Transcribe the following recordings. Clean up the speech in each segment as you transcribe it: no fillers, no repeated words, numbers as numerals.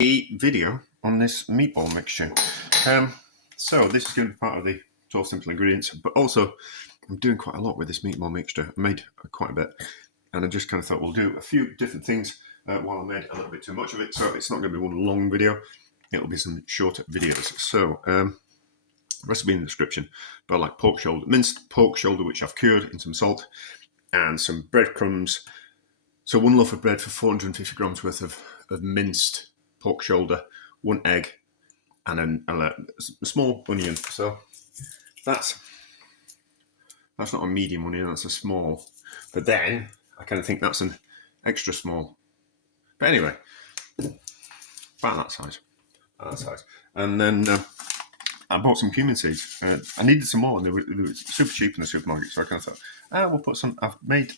a video on this meatball mixture. So this is going to be part of the 12 simple ingredients, but also I'm doing quite a lot with this meatball mixture. I made quite a bit, and I just kind of thought we'll do a few different things while I made a little bit too much of it. So it's not going to be one long video. It'll be some shorter videos. So recipe in the description. But I like pork shoulder, minced pork shoulder, which I've cured in some salt, and some breadcrumbs. So 1 loaf of bread for 450 grams worth of minced pork shoulder, 1 egg, and a small onion. So that's not a medium onion, that's a small. But then I kind of think that's an extra small. But anyway, about that size. And then I bought some cumin seeds. I needed some more, and they were super cheap in the supermarket. So I kind of thought, we'll put some. I've made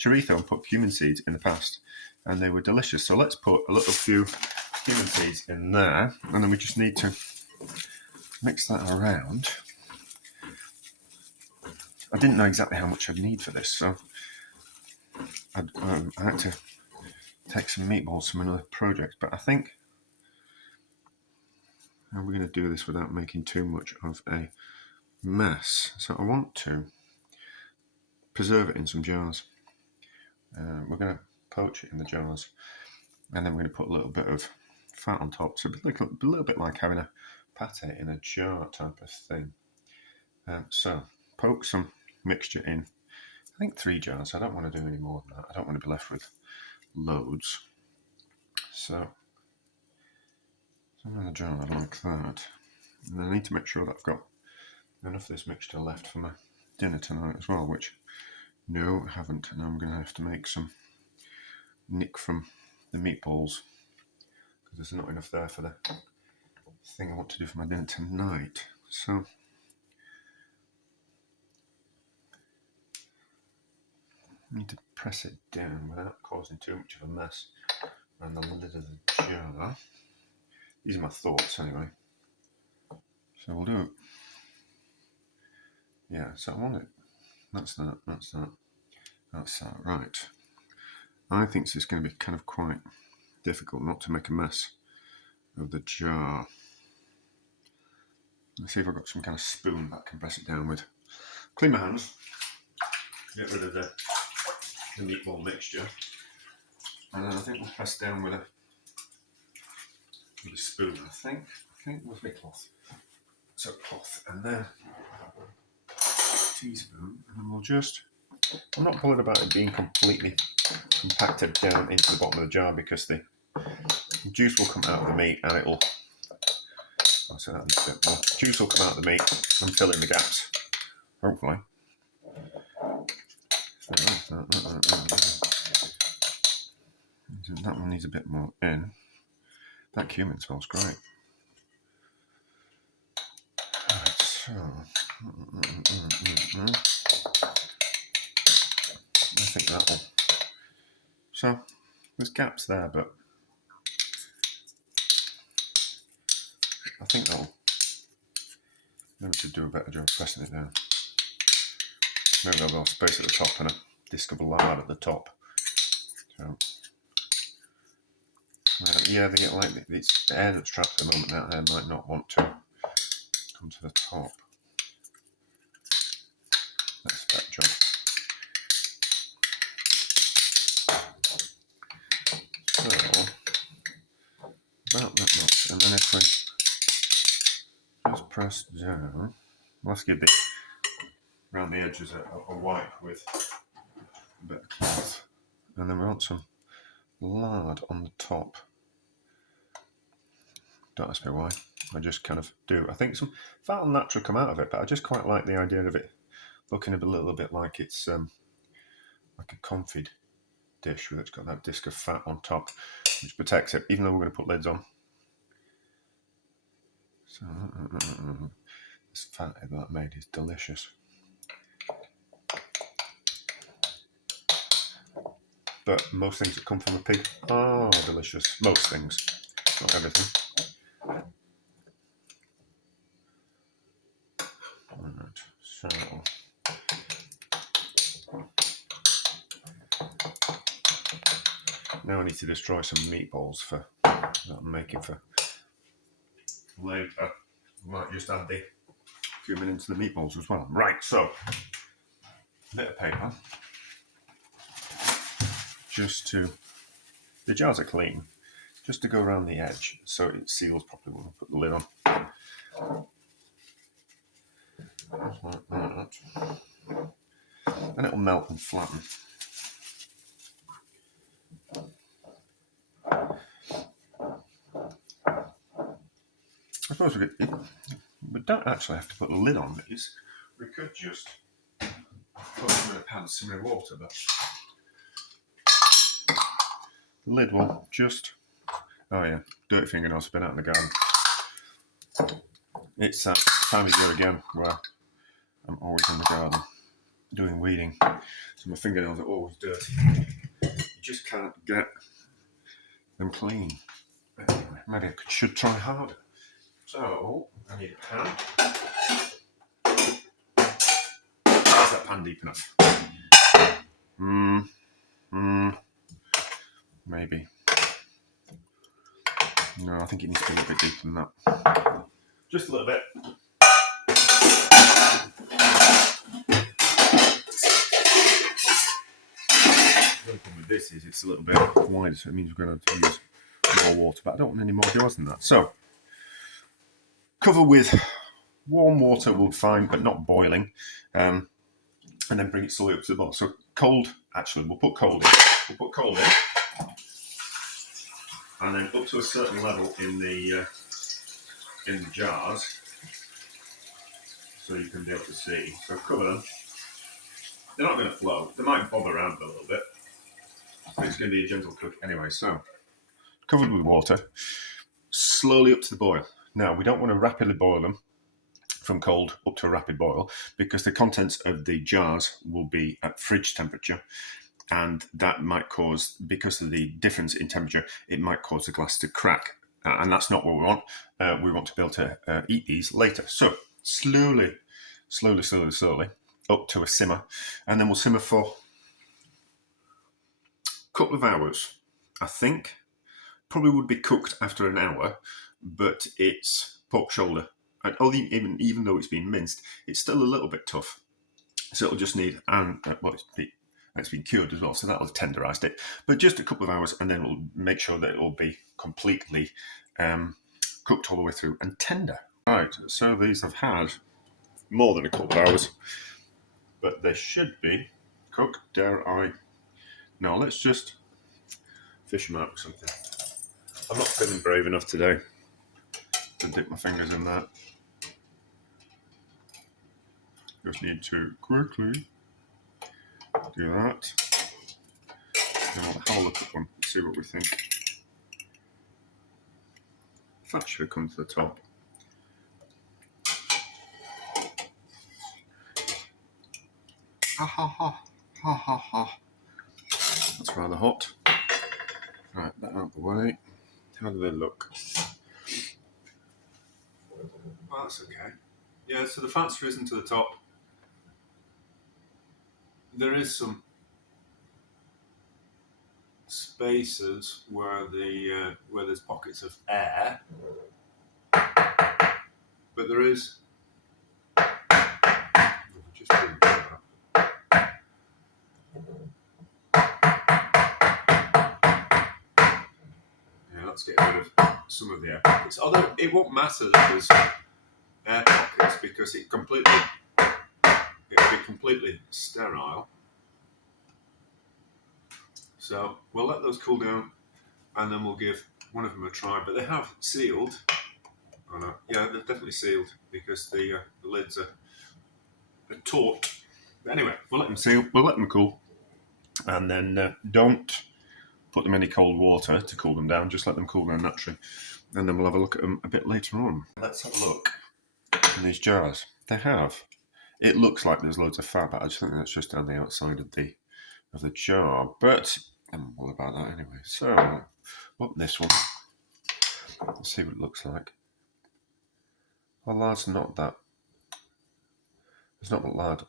chorizo and put cumin seeds in the past, and they were delicious. So let's put a little few cumin seeds in there, and then we just need to mix that around. I didn't know exactly how much I'd need for this, so I had to take some meatballs from another project, but I think we're going to do this without making too much of a mess. So I want to preserve it in some jars. We're going to poach it in the jars, and then we're going to put a little bit of fat on top. So a little bit like having a pate in a jar type of thing. So poke some mixture in. I think 3 jars. I don't want to do any more than that. I don't want to be left with loads. So in a jar like that. And I need to make sure that I've got enough of this mixture left for my dinner tonight as well, which no, I haven't. And I'm going to have to make some nick from the meatballs because there's not enough there for the thing I want to do for my dinner tonight. So I need to press it down without causing too much of a mess around the lid of the jar. These are my thoughts anyway. So we'll do it. Yeah, so I want it. That's that. Right. I think this is going to be kind of quite difficult not to make a mess of the jar. Let's see if I've got some kind of spoon that I can press it down with. Clean my hands. Get rid of the meatball mixture. And then I think we'll press down with a spoon, I think with my cloth. So cloth, and then teaspoon, and then we'll just, I'm not bothered about it being completely compacted down into the bottom of the jar because the juice will come out of the meat and it'll, I'll say that in a bit more. Juice will come out of the meat and fill in the gaps, hopefully. So that one needs a bit more in. That cumin smells great. Right, so I think that will. So there's gaps there, but I think that'll. Maybe we should do a better job pressing it down. Maybe I'll have space at the top and a disc of lard at the top. So. Yeah, they get like it's the air that's trapped at the moment. That air might not want to come to the top. That's that job. So about that much, and then if we just press down, let's give this around the edges a wipe with a bit of cloth, and then we want some lard on the top. Don't ask me why. I just kind of do. I think some fat will naturally come out of it, but I just quite like the idea of it looking a little bit like it's like a confit dish where it's got that disc of fat on top, which protects it, even though we're going to put lids on. So this fat that I made is delicious. But most things that come from a pig are delicious. Most things, not everything. Right, so Now I need to destroy some meatballs that I'm making for later. I might just add the cumin into the meatballs as well. Right, so a bit of paper. Just to, the jars are clean, just to go around the edge so it seals properly when we put the lid on. Just like that. And it'll melt and flatten. I suppose we don't actually have to put the lid on these. We could just put them in a pan simmering water, but the lid will just, oh yeah, dirty fingernails have been out in the garden. It's that time of year again where I'm always in the garden doing weeding, so my fingernails are always dirty. You just can't get them clean. Anyway, maybe I should try harder. So, I need a pan. Is that pan deep enough? Maybe. No, I think it needs to be a little bit deeper than that. Just a little bit. The problem with this is it's a little bit wider, so it means we're going to have to use more water, but I don't want any more jars than that. So, cover with warm water will be fine, but not boiling, and then bring it slowly up to the boil. So cold, actually, we'll put cold in. We'll put cold in, and then up to a certain level in the jars, so you can be able to see. So cover them. They're not going to float. They might bob around a little bit, but it's going to be a gentle cook anyway. So covered with water, slowly up to the boil. Now, we don't want to rapidly boil them from cold up to a rapid boil because the contents of the jars will be at fridge temperature, and that might cause, because of the difference in temperature, it might cause the glass to crack, and that's not what we want. We want to be able to eat these later. So slowly up to a simmer, and then we'll simmer for a couple of hours. I think probably would be cooked after an hour, but it's pork shoulder, and even though it's been minced, it's still a little bit tough. So it'll just need, it's been cured as well, so that'll have tenderised it. But just a couple of hours, and then we'll make sure that it will be completely cooked all the way through and tender. Right, so these have had more than a couple of hours, but they should be cooked. Dare I? No, let's just fish them out with something. I'm not feeling brave enough today to dip my fingers in that. Just need to quickly do that. And we'll have a look at one and see what we think. That should come to the top. Ha ha ha ha ha ha. That's rather hot. Right, that out of the way. How do they look? Well, that's okay. Yeah, so the fat's risen to the top. There is some spaces where there's pockets of air, but there is. Just let's get rid of some of the air pockets. Although it won't matter that there's air pockets because it'll be completely sterile. So we'll let those cool down, and then we'll give one of them a try. But they have sealed. Oh no, yeah, they're definitely sealed because the lids are taut. But anyway, we'll let them seal. We'll let them cool, and then don't put them in any cold water to cool them down. Just let them cool down naturally, and then we'll have a look at them a bit later on. Let's have a look in these jars. They have. It looks like there's loads of fat, but I just think that's just on the outside of the jar. But I'm all about that anyway. So, up this one. Let's see what it looks like. Well, lard's not that. There's not much lard.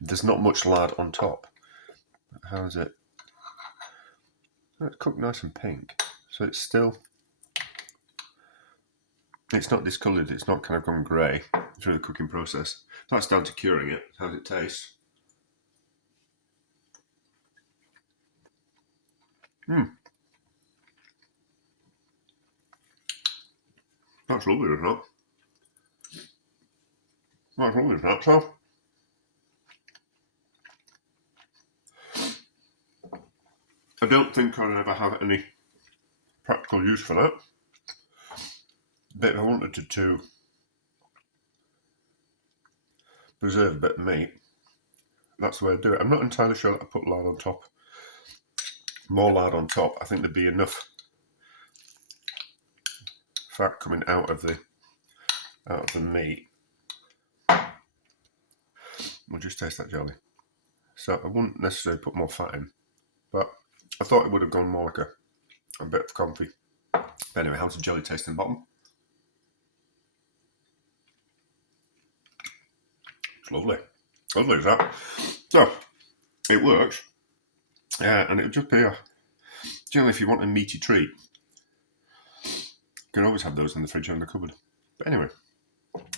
There's not much lard on top. How is it? It's cooked nice and pink, so it's not discoloured, it's not kind of gone grey through the cooking process. That's down to curing it. How does it taste? That's lovely, isn't it? That's lovely, isn't it? So, I don't think I'll ever have any practical use for that. But if I wanted to preserve a bit of meat, that's the way I do it. I'm not entirely sure that I put lard on top. More lard on top, I think there'd be enough fat coming out of the meat. We'll just taste that jelly. So I wouldn't necessarily put more fat in, but I thought it would have gone more like a bit of comfy. But anyway, how's the jelly taste in the bottom? It's lovely. Lovely, is that? So, it works. And it would just be generally, if you want a meaty treat, you can always have those in the fridge or in the cupboard. But anyway,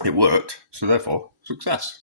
it worked, so therefore, success.